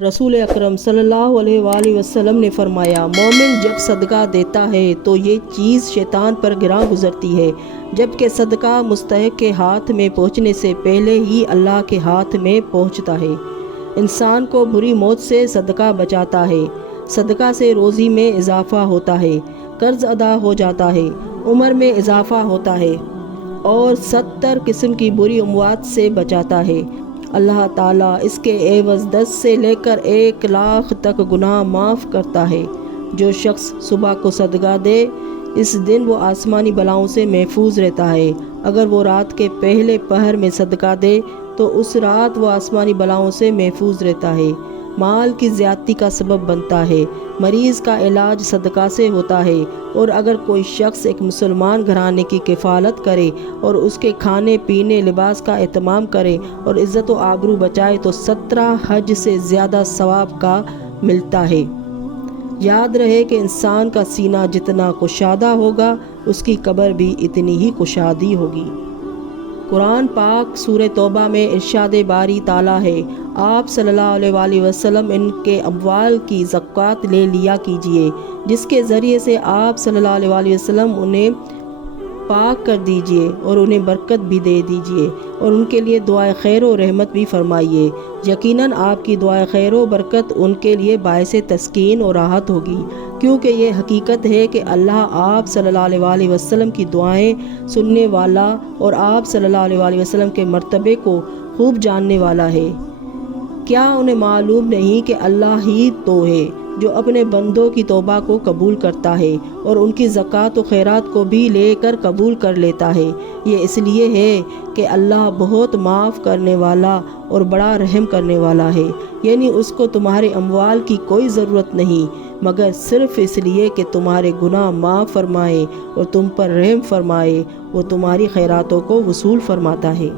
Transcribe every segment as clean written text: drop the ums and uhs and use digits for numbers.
रसूल अकरम सल्लल्लाहु अलैहि वसल्लम ने फरमाया, मोमिन जब सदका देता है तो ये चीज़ शैतान पर गिरा गुजरती है, जबकि सदका मुस्तहिक के हाथ में पहुँचने से पहले ही अल्लाह के हाथ में पहुँचता है। इंसान को बुरी मौत से सदका बचाता है। सदका से रोज़ी में इजाफ़ा होता है, कर्ज अदा हो जाता है, उम्र में इजाफ़ा होता है और 70 किस्म की बुरी अमवात से बचाता है। अल्लाह ताला इसके एवज़ 10 से लेकर 1 लाख तक गुनाह माफ़ करता है। जो शख्स सुबह को सदका दे, इस दिन वो आसमानी बलाओं से महफूज रहता है। अगर वो रात के पहले पहर में सदका दे तो उस रात वो आसमानी बलाओं से महफूज रहता है। माल की ज़्यादती का सबब बनता है। मरीज़ का इलाज सदका से होता है। और अगर कोई शख्स एक मुसलमान घराने की किफ़ालत करे और उसके खाने पीने लिबास का एहतमाम करे और इज़्ज़त व आबरू बचाए तो 17 हज से ज़्यादा सवाब का मिलता है। याद रहे कि इंसान का सीना जितना कुशादा होगा, उसकी कब्र भी इतनी ही कुशादी होगी। कुरान पाक सूरह तौबा में इरशाद बारी ताला है, आप सल्लल्लाहु अलैहि वसल्लम इनके अम्वाल की ज़कात ले लिया कीजिए, जिसके ज़रिए से आप सल्लल्लाहु अलैहि वसल्लम उन्हें पाक कर दीजिए और उन्हें बरकत भी दे दीजिए और उनके लिए दुआए खैर और रहमत भी फरमाइए। यकीनन आपकी दुआए खैर और बरकत उनके लिए बायसे तस्कीन और राहत होगी, क्योंकि ये हकीकत है कि अल्लाह आप सल्लल्लाहु अलैहि वसल्लम की दुआएं सुनने वाला और आप सल्लल्लाहु अलैहि वसल्लम के मर्तबे को खूब जानने वाला है। क्या उन्हें मालूम नहीं कि अल्लाह ही तो है जो अपने बंदों की तौबा को कबूल करता है और उनकी ज़कात व खैरात को भी लेकर कबूल कर लेता है। ये इसलिए है कि अल्लाह बहुत माफ़ करने वाला और बड़ा रहम करने वाला है। यानी उसको तुम्हारे अम्वाल की कोई ज़रूरत नहीं, मगर सिर्फ़ इसलिए कि तुम्हारे गुनाह माफ़ फरमाए और तुम पर रहम फरमाए, वो तुम्हारी खैरातों को वसूल फरमाता है।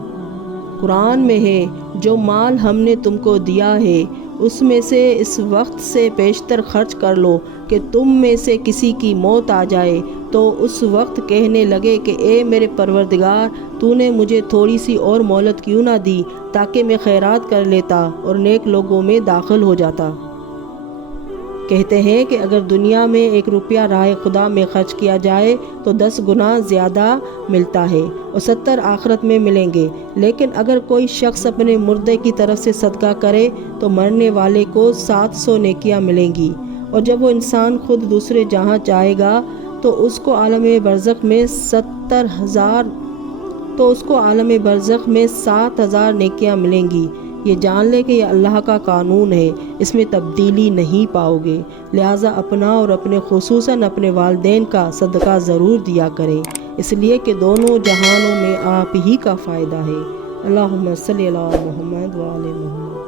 कुरान में है, जो माल हमने तुमको दिया है उसमें से इस वक्त से पेशतर खर्च कर लो कि तुम में से किसी की मौत आ जाए तो उस वक्त कहने लगे कि ए मेरे परवरदिगार, तूने मुझे थोड़ी सी और मोहलत क्यों ना दी ताकि मैं खैरात कर लेता और नेक लोगों में दाखिल हो जाता। कहते हैं कि अगर दुनिया में 1 रुपया राह खुदा में खर्च किया जाए तो 10 गुना ज़्यादा मिलता है और 70 आखिरत में मिलेंगे। लेकिन अगर कोई शख्स अपने मुर्दे की तरफ से सदका करे तो मरने वाले को 700 नेकियां मिलेंगी, और जब वो इंसान खुद दूसरे जहां जाएगा तो उसको आलम बरज़ख में 7,000 नेकियां मिलेंगी। ये जान ले कि ये अल्लाह का कानून है, इसमें तब्दीली नहीं पाओगे। लिहाजा अपना और अपने खुसूसन अपने वालिदैन का सदका ज़रूर दिया करें, इसलिए कि दोनों जहानों में आप ही का फ़ायदा है। अल्लाहुम्मा सल्ली अला मुहम्मद व आले मुहम्मद।